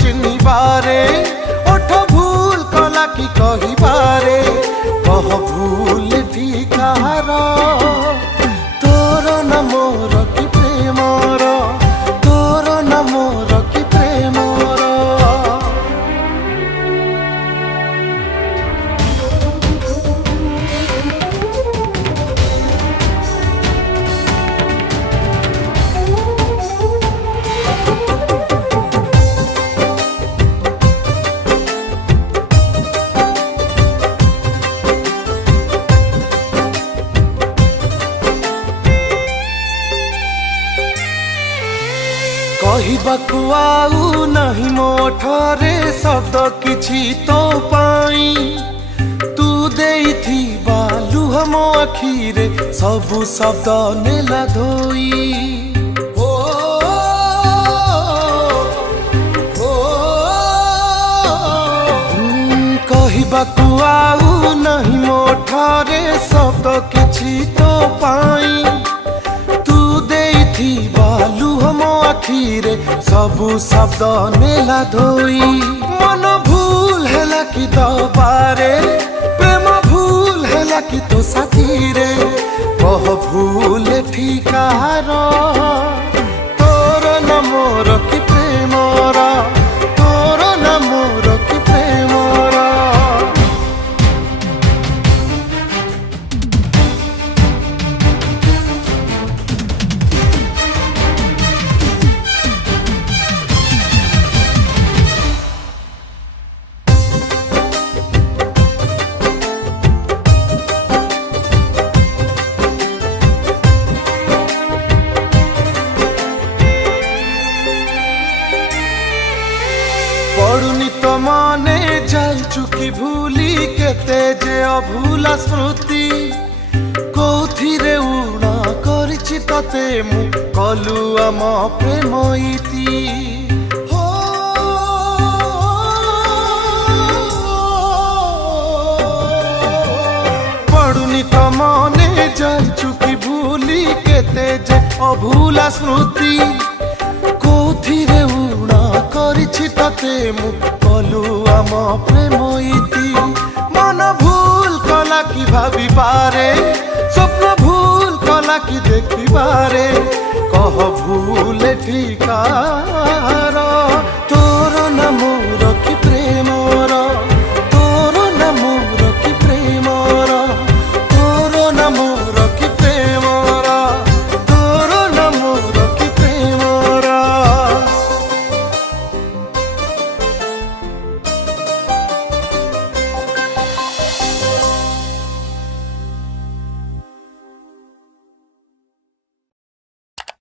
चिन्हिबारे ओठ भूल कला कि कहिबारे कह भूल ठिकार तोर न मोर कि प्रेमर तोर न मोर कि प्रेमर। कहबाकू आउ नहीं मोठरे शब्द किछि तो पाई तू देइथिबा लुह मो आखिरे सबु शब्द नेला धोई ओ कहबाकू आउ नहीं मोठरे शब्द किछि तो पाई आखिरे सबु शब्द नेला धोई मन भूल हैला कि दबारे प्रेम भूल हैला कि तो साथी रे कह भूल ठिकार तोर न मोर कि प्रेमर तोर न मोर कि प्रेमर। पड़ुनी तो मने जाइचु कि भूली केते जे अभूला स्मृति कोथिरे उणा करिछि तते मु कलु आम प्रेम इति हो पड़ुनी तो मने जाइचु कि भूली केते जे अभूला स्मृति कोथिरे उणा करिछि तते मु कलु आम प्रेम इति मन भूल कला कि भाबी पारे स्वप्न भूल कला कि देखि पारे कह भूल ठिकार तोर न मोर